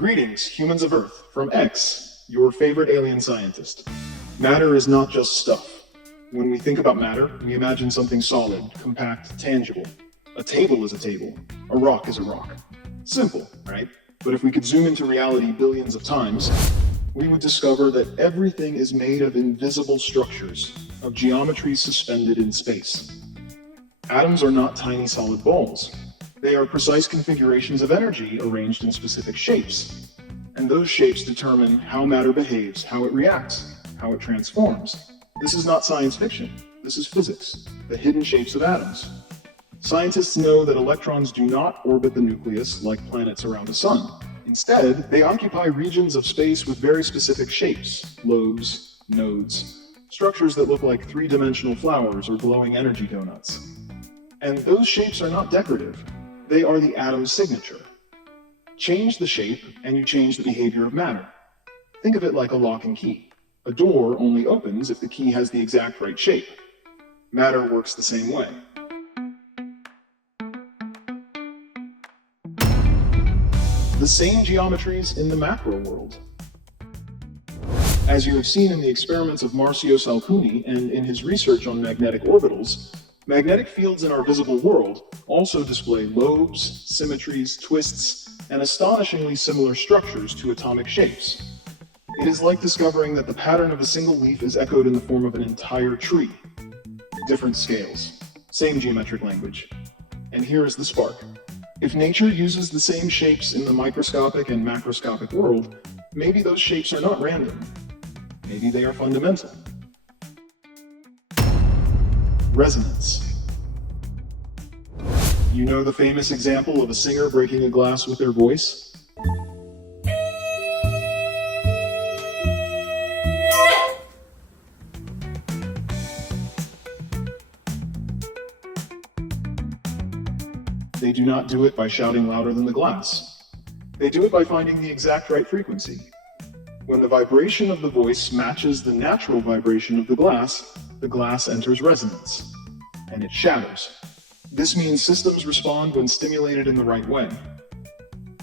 Greetings, humans of Earth, from X, your favorite alien scientist. Matter is not just stuff. When we think about matter, we imagine something solid, compact, tangible. A table is a table. A rock is a rock. Simple, right? But if we could zoom into reality billions of times, we would discover that everything is made of invisible structures, of geometries suspended in space. Atoms are not tiny solid balls. They are precise configurations of energy arranged in specific shapes. And those shapes determine how matter behaves, how it reacts, how it transforms. This is not science fiction. This is physics, the hidden shapes of atoms. Scientists know that electrons do not orbit the nucleus like planets around the sun. Instead, they occupy regions of space with very specific shapes, lobes, nodes, structures that look like three-dimensional flowers or glowing energy donuts. And those shapes are not decorative. They are the atom's signature. Change the shape, and you change the behavior of matter. Think of it like a lock and key. A door only opens if the key has the exact right shape. Matter works the same way. The same geometries in the macro world. As you have seen in the experiments of Marsio Salcuni and in his research on magnetic orbitals, magnetic fields in our visible world also display lobes, symmetries, twists, and astonishingly similar structures to atomic shapes. It is like discovering that the pattern of a single leaf is echoed in the form of an entire tree. Different scales, same geometric language. And here is the spark. If nature uses the same shapes in the microscopic and macroscopic world, maybe those shapes are not random. Maybe they are fundamental. Resonance. You know the famous example of a singer breaking a glass with their voice? They do not do it by shouting louder than the glass. They do it by finding the exact right frequency. When the vibration of the voice matches the natural vibration of the glass enters resonance, and it shatters. This means systems respond when stimulated in the right way.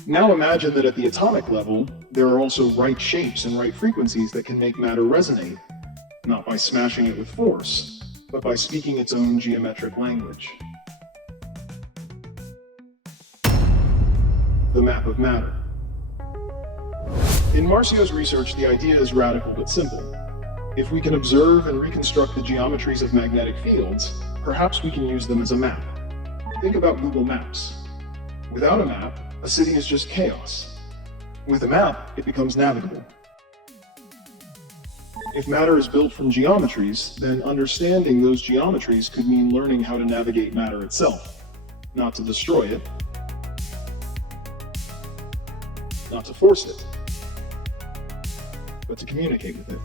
Now imagine that at the atomic level, there are also right shapes and right frequencies that can make matter resonate, not by smashing it with force, but by speaking its own geometric language. The map of matter. In Marcio's research, the idea is radical but simple. If we can observe and reconstruct the geometries of magnetic fields, perhaps we can use them as a map. Think about Google Maps. Without a map, a city is just chaos. With a map, it becomes navigable. If matter is built from geometries, then understanding those geometries could mean learning how to navigate matter itself. Not to destroy it, not to force it, but to communicate with it.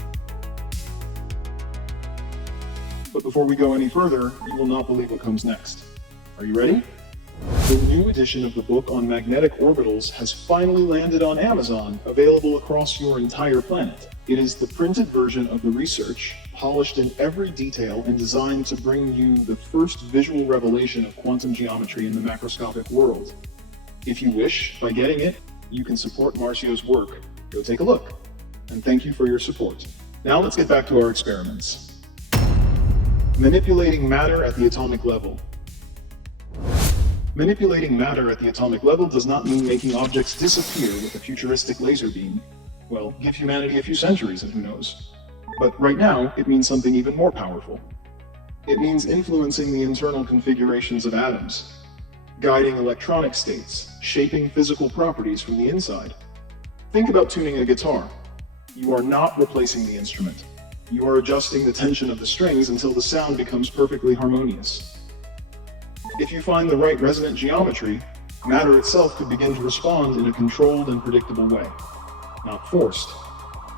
But before we go any further, you will not believe what comes next. Are you ready? The new edition of the book on magnetic orbitals has finally landed on Amazon, available across your entire planet. It is the printed version of the research, polished in every detail and designed to bring you the first visual revelation of quantum geometry in the macroscopic world. If you wish, by getting it, you can support Marcio's work. Go take a look. And thank you for your support. Now let's get back to our experiments. Manipulating matter at the atomic level. Manipulating matter at the atomic level does not mean making objects disappear with a futuristic laser beam. Well, give humanity a few centuries and who knows. But right now, it means something even more powerful. It means influencing the internal configurations of atoms, guiding electronic states, shaping physical properties from the inside. Think about tuning a guitar. You are not replacing the instrument. You are adjusting the tension of the strings until the sound becomes perfectly harmonious. If you find the right resonant geometry, matter itself could begin to respond in a controlled and predictable way. Not forced,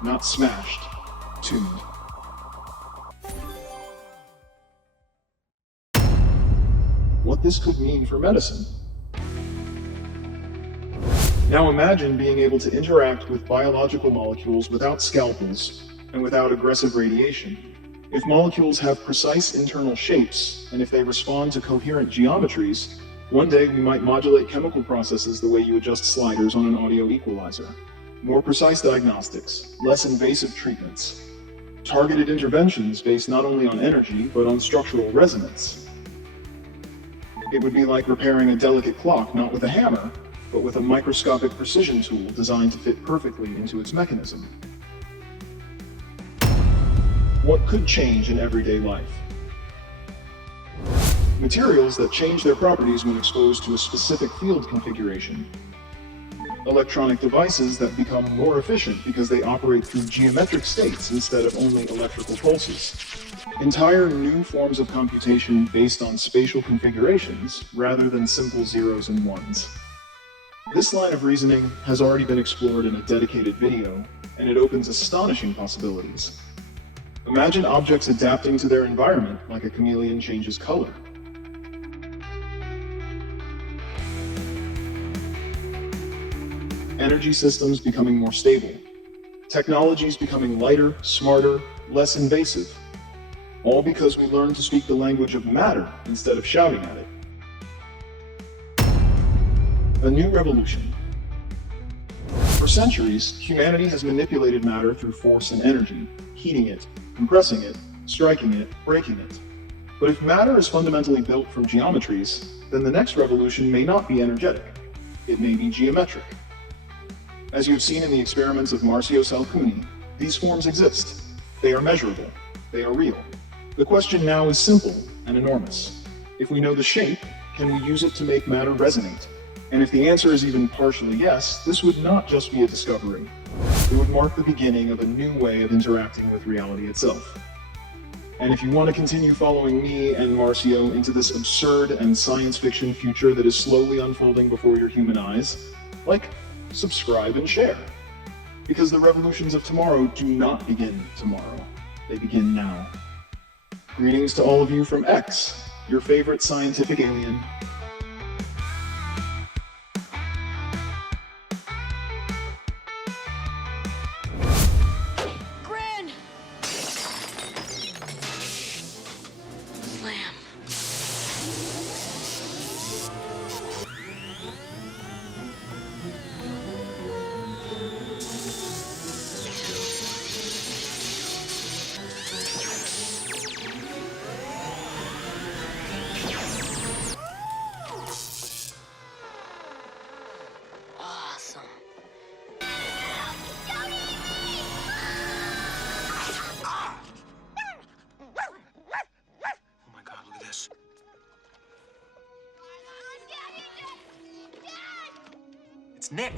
not smashed, tuned. What this could mean for medicine. Now imagine being able to interact with biological molecules without scalpels and without aggressive radiation. If molecules have precise internal shapes, and if they respond to coherent geometries, One day, we might modulate chemical processes the way you adjust sliders on an audio equalizer. More precise diagnostics, less invasive treatments, targeted interventions based not only on energy, but on structural resonance. It would be like repairing a delicate clock not with a hammer, but with a microscopic precision tool designed to fit perfectly into its mechanism. What could change in everyday life? Materials that change their properties when exposed to a specific field configuration. Electronic devices that become more efficient because they operate through geometric states instead of only electrical pulses. Entire new forms of computation based on spatial configurations rather than simple zeros and ones. This line of reasoning has already been explored in a dedicated video, and it opens astonishing possibilities. Imagine objects adapting to their environment like a chameleon changes color. Energy systems becoming more stable. Technologies becoming lighter, smarter, less invasive. All because we learned to speak the language of matter instead of shouting at it. A new revolution. For centuries, humanity has manipulated matter through force and energy, heating it, compressing it, striking it, breaking it. But if matter is fundamentally built from geometries, then the next revolution may not be energetic. It may be geometric. As you've seen in the experiments of Marsio Salcuni, these forms exist. They are measurable. They are real. The question now is simple and enormous. If we know the shape, can we use it to make matter resonate? And if the answer is even partially yes, this would not just be a discovery. It would mark the beginning of a new way of interacting with reality itself. And if you want to continue following me and Marcio into this absurd and science fiction future that is slowly unfolding before your human eyes, subscribe and share. Because the revolutions of tomorrow do not begin tomorrow. They begin now. Greetings to all of you from X, your favorite scientific alien. Grin! Slam. Awesome. Oh my God, look at this. It's Nick.